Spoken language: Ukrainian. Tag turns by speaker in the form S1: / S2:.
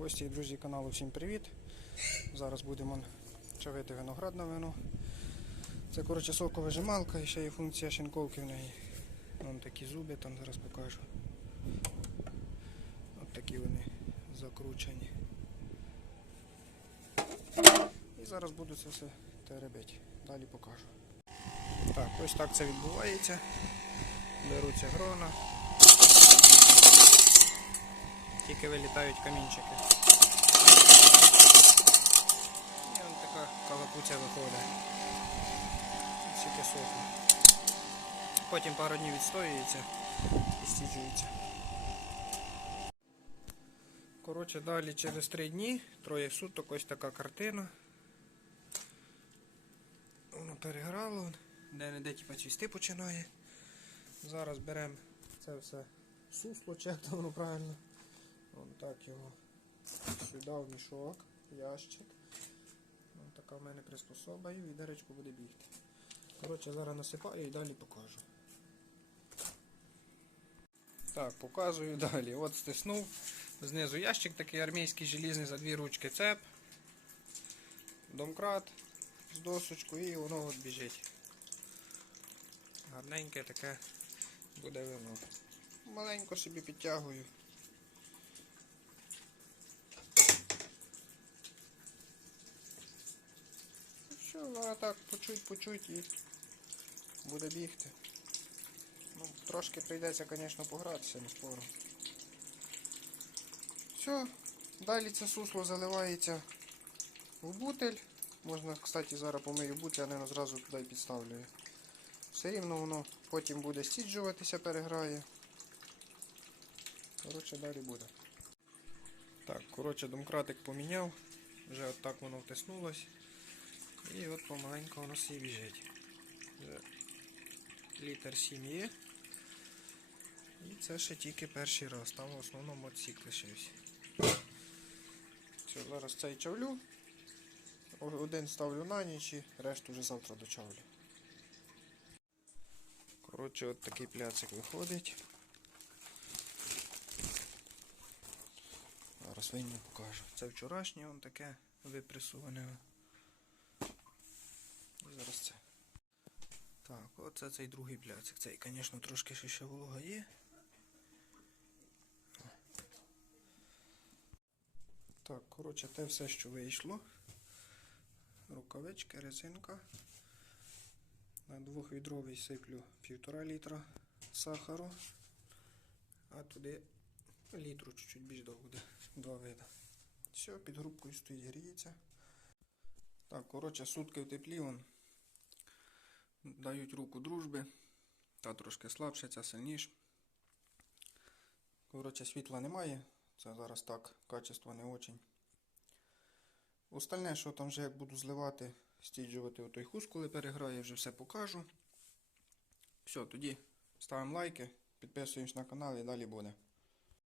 S1: Гості і друзі каналу, всім привіт. Зараз будемо чавити виноград на вино. Це коротше соковижималка і ще є функція шинковки в неї. Вон такі зуби, там зараз покажу. От такі вони закручені. І зараз буду це все теребити. Далі покажу. Так, ось так це відбувається. Беруться грона. Тільки вилітають камінчики. І вон така калапуця виходить. Тільки соку. Потім пару днів відстоюється і стіджується. Коротше, далі через три дні, троє суток, ось така картина. Воно переграло, де-не-де типа цвісти починає. Зараз беремо це все сусло, як воно правильно. Вон так його сюди в мішок, ящик. Вон така в мене приспособа і відеречко буде бігти. Коротше, зараз насипаю і далі покажу. Так, показую далі. От стиснув. Знизу ящик такий армійський желізний за дві ручки цеп. Домкрат з досочкою і воно от біжить. Гарненьке таке буде вино. Маленько собі підтягую. Що, вона так почуть, почуть і буде бігти. Ну, трошки прийдеться, звісно, погратися, не спору. Все, далі це сусло заливається в бутель. Можна, кстати, зараз помию бутиль, а не зразу туди підставлюю. Все рівно воно потім буде стіджуватися, переграє. Коротше, далі буде. Так, коротше, домкратик поміняв. Вже от так воно втиснулось. І от помаленьку воно собі біжить. Літр 7 є. І це ще тільки перший раз. Там в основному отсік лишився. Все, зараз цей чавлю. Один ставлю на ніч і решту вже завтра дочавлю. Коротше, от такий пляцик виходить. Зараз винні покажу. Це вчорашнє, он таке випресуване. І зараз це. Так, оце цей другий пляцик. Цей, звісно, трошки ще, волога є. Так, коротше, те все, що вийшло. Рукавички, резинка. На двохвідровий сиплю півтора літра сахару. А туди літру чуть-чуть більш буде. Два вида. Все, під грубкою стоїть, гріється. Так, коротше, сутки в теплі вон. Дають руку дружби. Та трошки слабше, ця сильніш. Коротше, світла немає. Це зараз так, качество не очень. Остальне, що там вже буду зливати, стіджувати отой хуст, коли переграє, вже все покажу. Все, тоді ставимо лайки, підписуємось на канал і далі буде.